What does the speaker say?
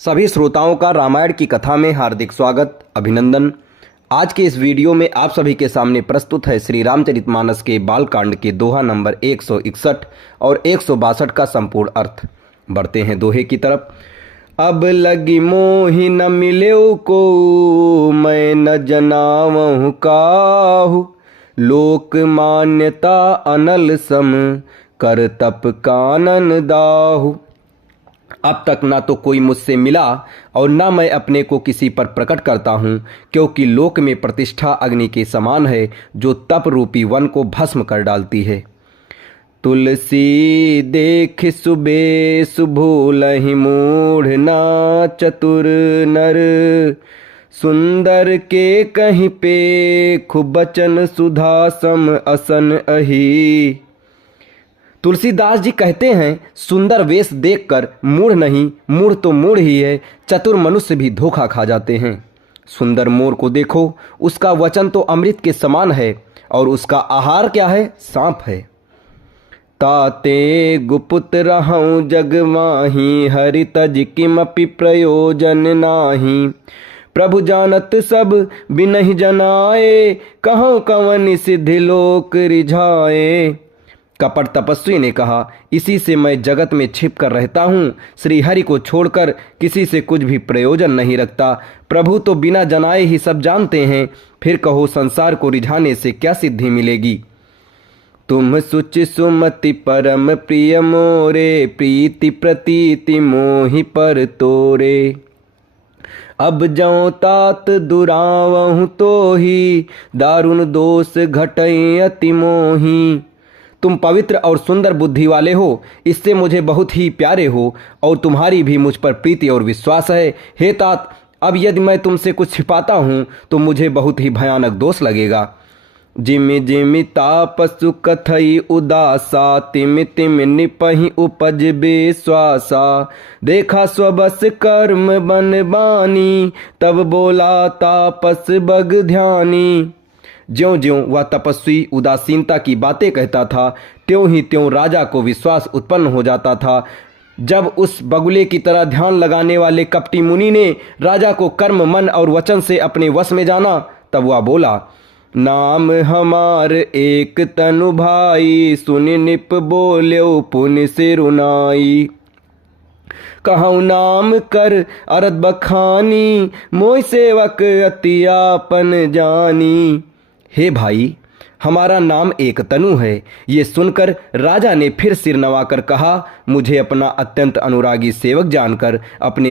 सभी श्रोताओं का रामायण की कथा में हार्दिक स्वागत अभिनंदन। आज के इस वीडियो में आप सभी के सामने प्रस्तुत है श्री रामचरितमानस के बालकांड के दोहा नंबर 161 और 162 का संपूर्ण अर्थ। बढ़ते हैं दोहे की तरफ। अब लगी मोहि न मिल्यो को, मैं न जनावहु काहू, लोक मान्यता अनल सम, कर तप कानन दाहू। अब तक ना तो कोई मुझसे मिला और ना मैं अपने को किसी पर प्रकट करता हूँ, क्योंकि लोक में प्रतिष्ठा अग्नि के समान है जो तप रूपी वन को भस्म कर डालती है। तुलसी देख सुबे सुभूलहि मूढ़ ना, चतुर नर सुंदर के कहीं पे, खूब बचन सुधा सम असन अही। तुलसीदास जी कहते हैं, सुंदर वेश देखकर मूढ़ नहीं, मूढ़ तो मूढ़ ही है, चतुर मनुष्य भी धोखा खा जाते हैं। सुंदर मोर को देखो, उसका वचन तो अमृत के समान है और उसका आहार क्या है? सांप है। ताते गुपुत रहऊं जग माही, हरि तज किमपि प्रयोजन नाही। प्रभु जानत सब बिनहि जनाए, कहूँ कवन सिद्धि लोक रिझाए। कपट तपस्वी ने कहा, इसी से मैं जगत में छिप कर रहता हूँ, श्री हरि को छोड़कर किसी से कुछ भी प्रयोजन नहीं रखता। प्रभु तो बिना जनाए ही सब जानते हैं, फिर कहो संसार को रिझाने से क्या सिद्धि मिलेगी। तुम सुच सुमति परम प्रिय मोरे, प्रीति प्रतीति मोहि पर तोरे। अब जौ तात दुरावहु तो ही, दारुण दोष घटई अति मोही। तुम पवित्र और सुंदर बुद्धि वाले हो, इससे मुझे बहुत ही प्यारे हो और तुम्हारी भी मुझ पर प्रीति और विश्वास है। हे तात, अब यदि मैं तुमसे कुछ छिपाता हूँ तो मुझे बहुत ही भयानक दोष लगेगा। जिमि जिमि तापसु कथई उदासा, तिमि तिमि निपहि उपज बेश्वासा। देखा स्वबस कर्म बन बानी, तब बोला तापस बग ध्यानी। ज्यों ज्यों वह तपस्वी उदासीनता की बातें कहता था, त्यों ही त्यों राजा को विश्वास उत्पन्न हो जाता था। जब उस बगुले की तरह ध्यान लगाने वाले कपटी मुनि ने राजा को कर्म, मन और वचन से अपने वश में जाना, तब वह बोला, नाम हमार एक तनु भाई, सुनि निप बोल्यो पुनि सिरुनाई। कहूँ नाम कर अरद बखानी, मोहि सेवक अति आपन जानी। हे भाई, हमारा नाम एक तनु है। ये सुनकर राजा ने फिर सिर नवाकर कहा, मुझे अपना अत्यंत अनुरागी सेवक जानकर अपने